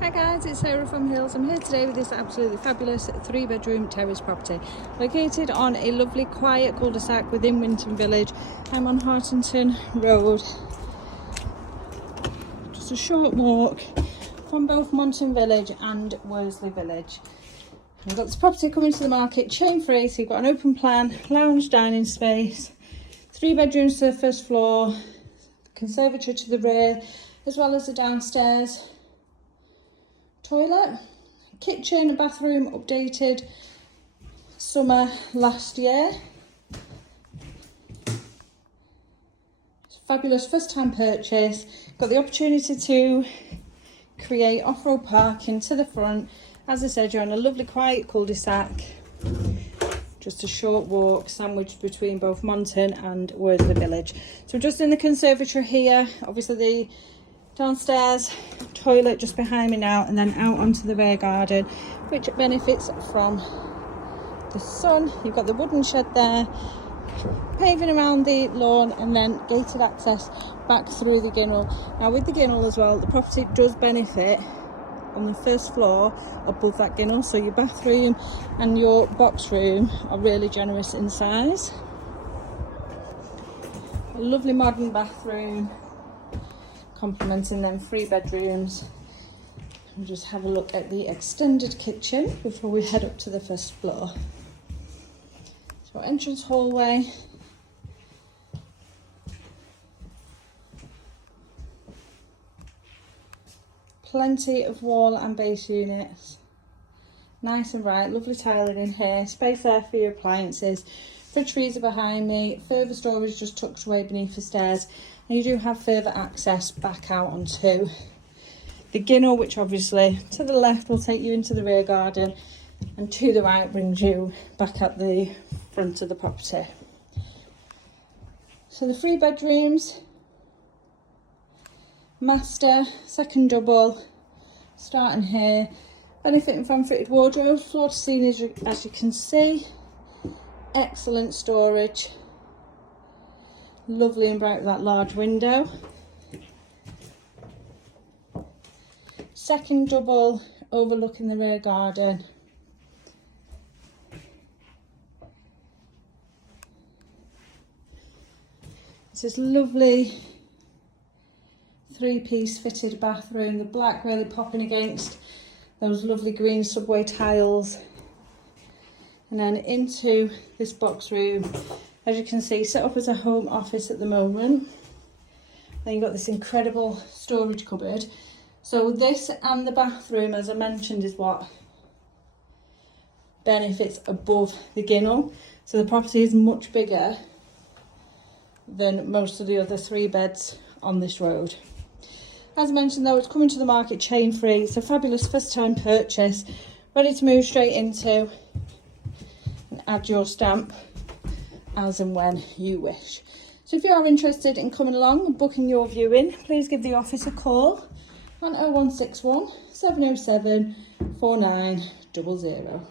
Hi guys, it's Sarah from Hills. I'm here today with this absolutely fabulous 3-bedroom terrace property located on a lovely quiet cul-de-sac within Winton Village. I'm on Hartington Road, just a short walk from both Winton Village and Worsley Village. We've got this property coming to the market chain free, so you've got an open plan, lounge dining space, 3 bedrooms to the first floor, conservatory to the rear, as well as the downstairs toilet, kitchen and bathroom updated summer last year. It's a fabulous first time purchase. Got the opportunity to create off-road parking to the front. As I said, you're on a lovely quiet cul-de-sac, just a short walk sandwiched between both Monton and Worsley Village. So we're just in the conservatory here, obviously the downstairs toilet just behind me now, and then out onto the rear garden, which benefits from the sun. You've got the wooden shed there, paving around the lawn, and then gated access back through the ginnel. Now with the ginnel as well, the property does benefit on the first floor above that ginnel, so your bathroom and your box room are really generous in size. A lovely modern bathroom complementing them 3 bedrooms. We'll just have a look at the extended kitchen before we head up to the first floor. So entrance hallway, plenty of wall and base units, nice and bright, lovely tiling in here, space there for your appliances, fridge freezer behind me, further storage just tucked away beneath the stairs, and you do have further access back out onto the ginnel, which obviously to the left will take you into the rear garden, and to the right brings you back at the front of the property. So the 3 bedrooms, master, second double, starting here, benefiting from fitted wardrobe, floor to ceiling as you can see, excellent storage, lovely and bright with that large window. Second double overlooking the rear garden. It's this lovely 3-piece fitted bathroom, the black really popping against those lovely green subway tiles. And then into this box room, as you can see, set up as a home office at the moment. Then you've got this incredible storage cupboard. So this and the bathroom, as I mentioned, is what benefits above the ginnel. So the property is much bigger than most of the other 3 beds on this road. As I mentioned though, it's coming to the market chain free. It's a fabulous first time purchase, ready to move straight into and add your stamp as and when you wish. So if you are interested in coming along and booking your viewing, please give the office a call on 0161 707 4900.